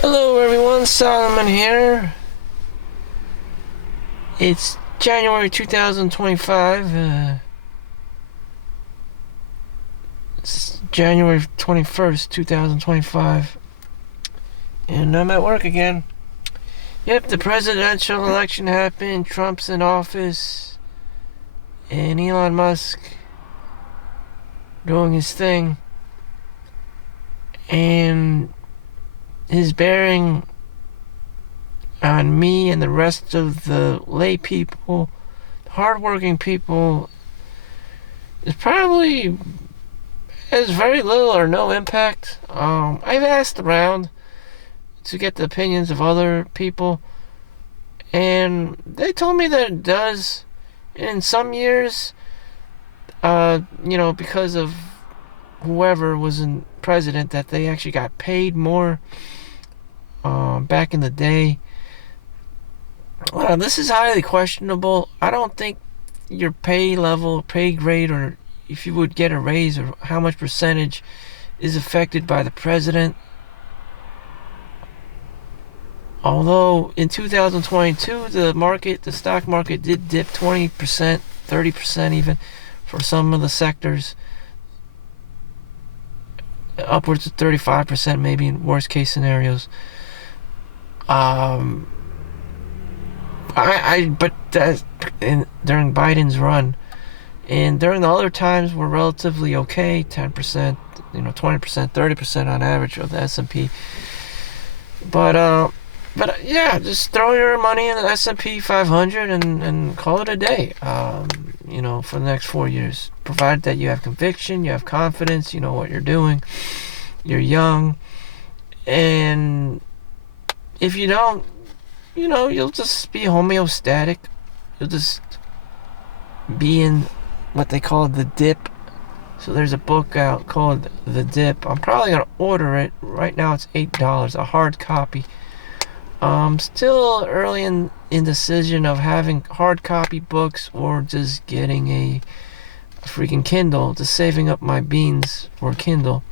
Hello everyone, Solomon here. It's January 2025. It's January 21st, 2025. And I'm at work again. Yep, the presidential election happened. Trump's in office. And Elon Musk doing his thing. And his bearing on me and the rest of the lay people, hardworking people, is probably has very little or no impact. I've asked around to get the opinions of other people, and they told me that it does. In some years, because of whoever was in president, that they actually got paid more. Back in the day, this is highly questionable. I don't think your pay level, pay grade, or if you would get a raise, or how much percentage is affected by the president. Although in 2022, the stock market did dip 20%, 30% even for some of the sectors, upwards of 35% maybe in worst case scenarios. But during Biden's run, and during the other times were relatively okay, 10%, 20%, 30% on average of the S&P. But yeah, just throw your money in the S&P 500 and call it a day. For the next 4 years, provided that you have conviction, you have confidence, you know what you're doing, you're young, and if you don't, you'll just be homeostatic. You'll just be in what they call the dip. So there's a book out called The Dip. I'm probably gonna order it. Right now it's $8, a hard copy. Still early in indecision of having hard copy books or just getting a freaking Kindle, just saving up my beans for Kindle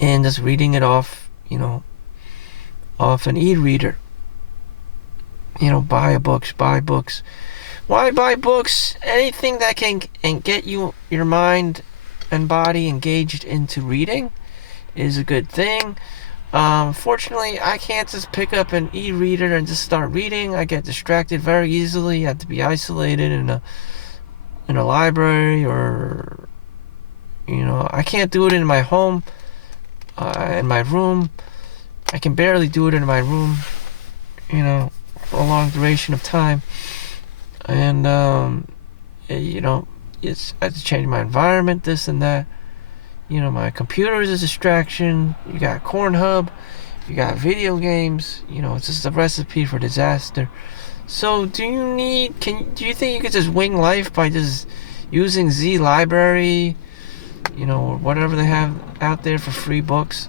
and just reading it off, off an e-reader. Buy books. Why buy books? Anything that can get your mind and body engaged into reading is a good thing. Fortunately, I can't just pick up an e-reader and just start reading. I get distracted very easily. I have to be isolated in a library, or I can't do it in my home, in my room. I can barely do it in my room, for a long duration of time. And I have to change my environment, this and that. My computer is a distraction. You got Cornhub, you got video games. It's just a recipe for disaster. So, do you think you could just wing life by just using Z Library, or whatever they have out there for free books,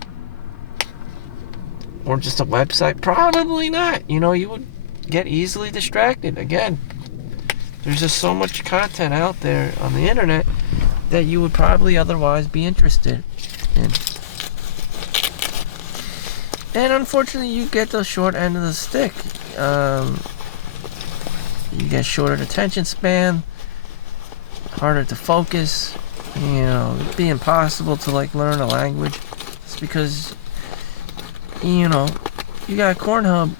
or just a website? Probably not. You would get easily distracted. Again, there's just so much content out there on the internet that you would probably otherwise be interested in. And unfortunately, you get the short end of the stick. You get shorter attention span, harder to focus. It'd be impossible to learn a language just because you got Cornhub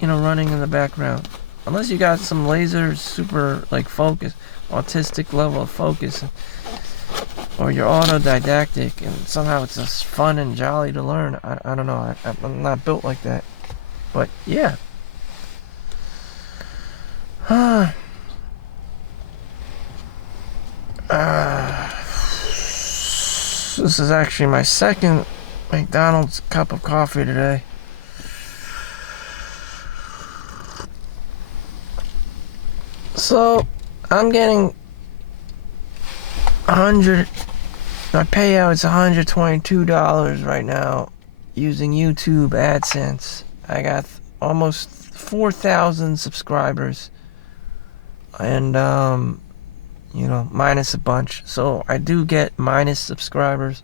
running in the background. Unless you got some laser super focus, autistic level of focus, or you're autodidactic and somehow it's just fun and jolly to learn. I don't know. I'm not built like that. But yeah. This is actually my second McDonald's cup of coffee today. So, I'm getting my payout is $122 right now using YouTube AdSense. I got almost 4,000 subscribers, and minus a bunch. So I do get minus subscribers,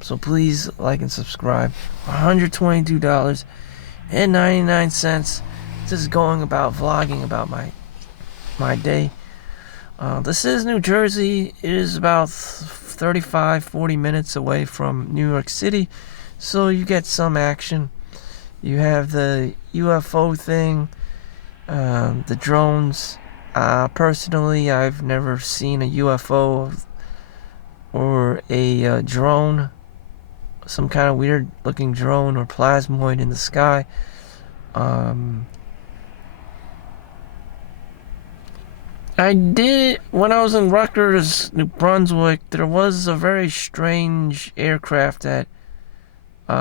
So please like and subscribe. $122.99. Just going about vlogging about my day. This is New Jersey. It is about 35-40 minutes away from New York City, so you get some action. You have the UFO thing, the drones. Personally, I've never seen a UFO or a drone, some kind of weird looking drone or plasmoid in the sky. I did, when I was in Rutgers, New Brunswick, there was a very strange aircraft that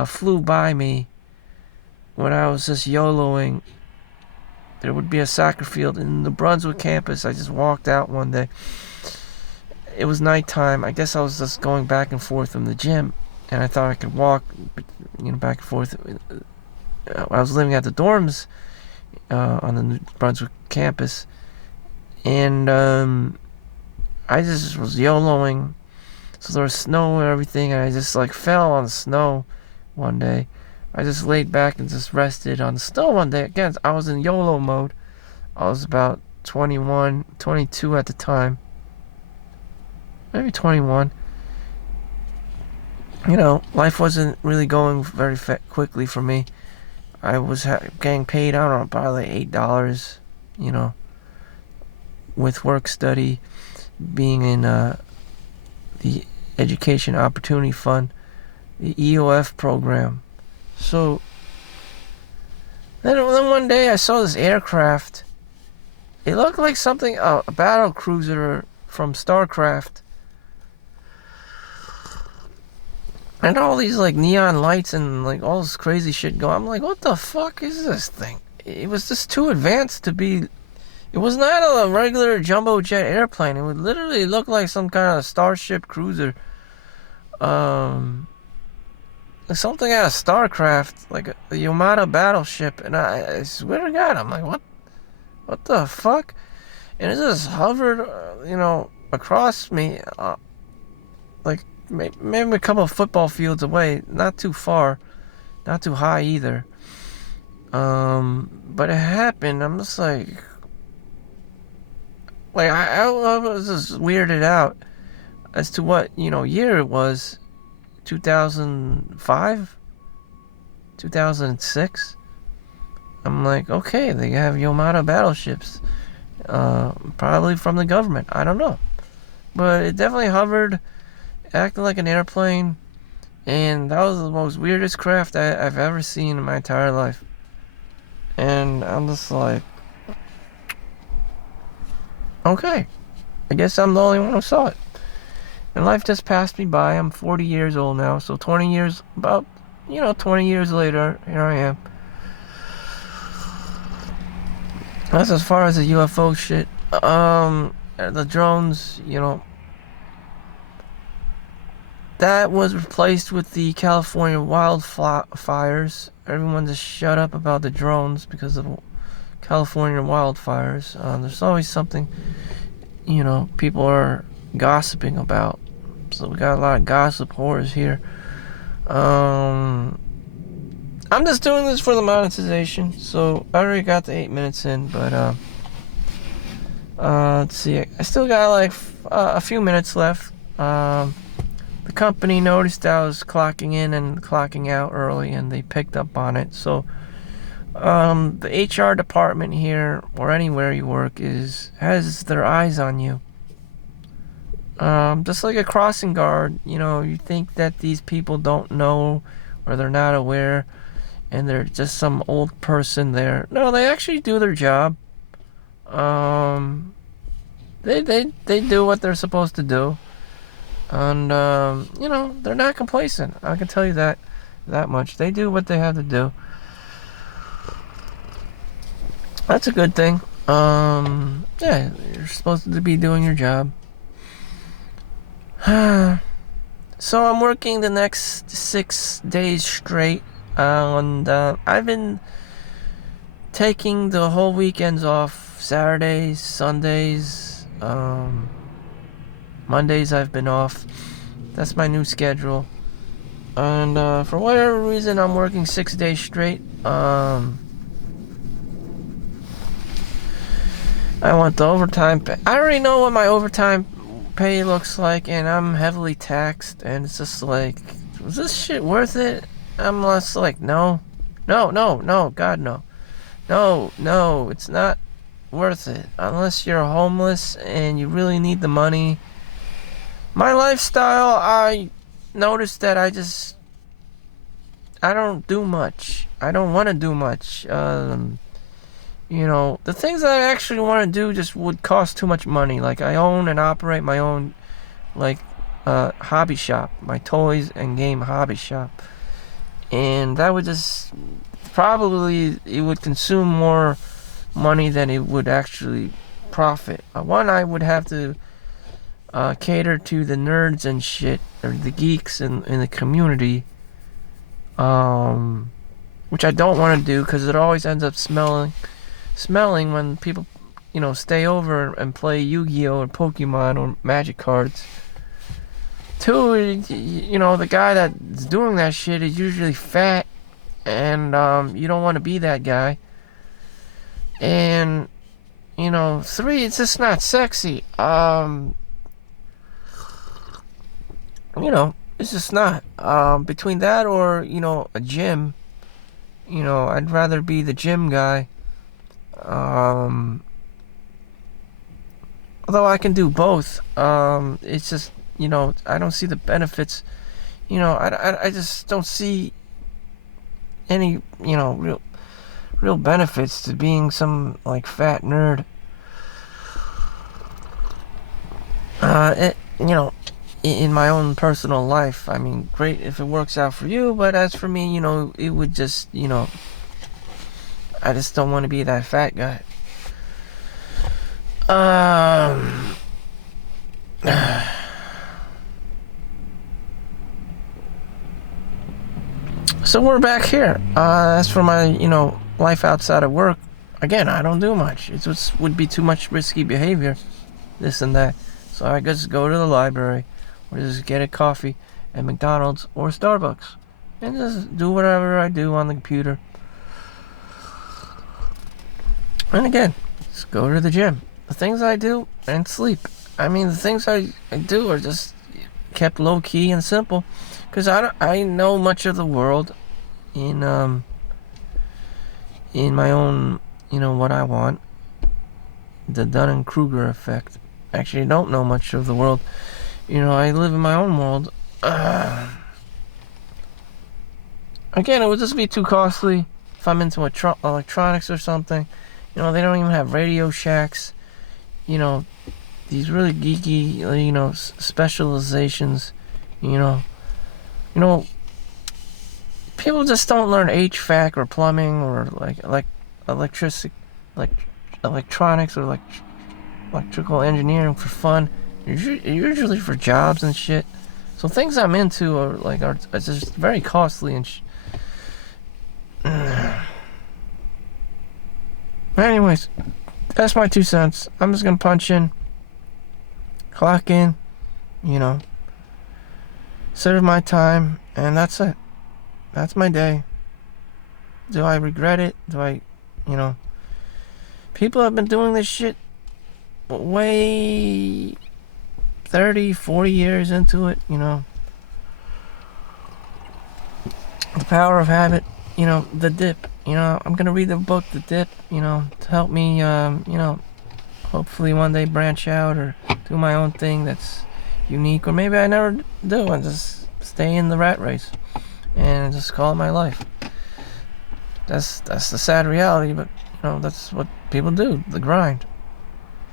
flew by me when I was just YOLOing. There would be a soccer field in the Brunswick campus. I just walked out one day. It was nighttime. I guess I was just going back and forth from the gym, and I thought I could walk, back and forth. I was living at the dorms on the New Brunswick campus, and I just was YOLOing. So there was snow and everything, and I just fell on the snow one day. I just laid back and just rested on the snow one day. Again, I was in YOLO mode. I was about 21, 22 at the time. Maybe 21. Life wasn't really going very quickly for me. I was getting paid, I don't know, probably $8, with work study, being in the Education Opportunity Fund, the EOF program. So then one day I saw this aircraft. It looked like something, a battle cruiser from StarCraft. And all these neon lights and all this crazy shit going. I'm like, what the fuck is this thing? It was just too advanced to be. It was not a regular jumbo jet airplane. It would literally look like some kind of starship cruiser. Something out of StarCraft, like a Yamata battleship, and I swear to God, I'm like, what the fuck? And it just hovered, across me, maybe a couple of football fields away, not too far, not too high either. But it happened. I'm just I was just weirded out as to what year it was. 2005, 2006. I'm like, okay, they have Yamata battleships, probably from the government. I don't know, but it definitely hovered, acting like an airplane, and that was the most weirdest craft I've ever seen in my entire life. And I'm just like, okay, I guess I'm the only one who saw it. And life just passed me by. I'm 40 years old now, so 20 years later, here I am. That's as far as the UFO shit. The drones, that was replaced with the California wildfires. Everyone just shut up about the drones because of California wildfires. There's always something, people are gossiping about. So we got a lot of gossip whores here. I'm just doing this for the monetization. So I already got the 8 minutes in, but let's see. I still got a few minutes left. The company noticed I was clocking in and clocking out early, and they picked up on it. So the HR department here, or anywhere you work, has their eyes on you. Just like a crossing guard, you think that these people don't know or they're not aware and they're just some old person there. No, they actually do their job. They do what they're supposed to do. And, they're not complacent. I can tell you that much. They do what they have to do. That's a good thing. Yeah, you're supposed to be doing your job. So I'm working the next 6 days straight, and I've been taking the whole weekends off. Saturdays, Sundays, Mondays I've been off. That's my new schedule. And for whatever reason, I'm working 6 days straight. I want the overtime pay. I already know what my overtime pay looks like, and I'm heavily taxed, and it's just like, is this shit worth it? I'm less like, no, God, no. No, it's not worth it. Unless you're homeless and you really need the money. My lifestyle, I noticed that I don't do much. I don't want to do much. The things that I actually want to do just would cost too much money. Like, I own and operate my own, like, hobby shop. My toys and game hobby shop. And that would just, probably, it would consume more money than it would actually profit. One, I would have to cater to the nerds and shit, or the geeks in the community, which I don't want to do, because it always ends up smelling when people, stay over and play Yu-Gi-Oh! Or Pokemon or Magic cards. Two, the guy that's doing that shit is usually fat, and you don't want to be that guy. And, three, it's just not sexy. It's just not. Between that or, a gym, I'd rather be the gym guy. Although I can do both. It's just, I don't see the benefits. I just don't see any, real benefits to being some, like, fat nerd. In my own personal life, I mean, great if it works out for you, but as for me, it would just, I just don't want to be that fat guy. So we're back here. As for my, life outside of work, again, I don't do much. It just would be too much risky behavior, this and that. So I just go to the library, or just get a coffee at McDonald's or Starbucks, and just do whatever I do on the computer. And again, just go to the gym. The things I do, and sleep. I mean, the things I do are just kept low key and simple, because I know much of the world in my own, what I want. The Dunning-Kruger effect. Actually, I don't know much of the world. I live in my own world. Again, it would just be too costly if I'm into electronics or something. They don't even have Radio Shacks. These really geeky, specializations. People just don't learn HVAC or plumbing or electronics or electrical engineering for fun. Usually for jobs and shit. So things I'm into are just very costly and Anyways, that's my 2 cents. I'm just gonna punch in, clock in, serve my time, and that's it. That's my day. Do I regret it? Do I, people have been doing this shit way 30, 40 years into it, The Power of Habit, The Dip, I'm gonna read the book, The Dip, to help me, hopefully one day branch out or do my own thing that's unique, or maybe I never do and just stay in the rat race and just call it my life. That's the sad reality, but, that's what people do, the grind.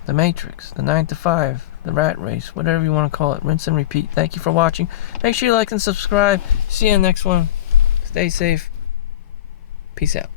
The Matrix, the 9 to 5, the rat race, whatever you want to call it. Rinse and repeat. Thank you for watching. Make sure you like and subscribe. See you in the next one. Stay safe. Peace out.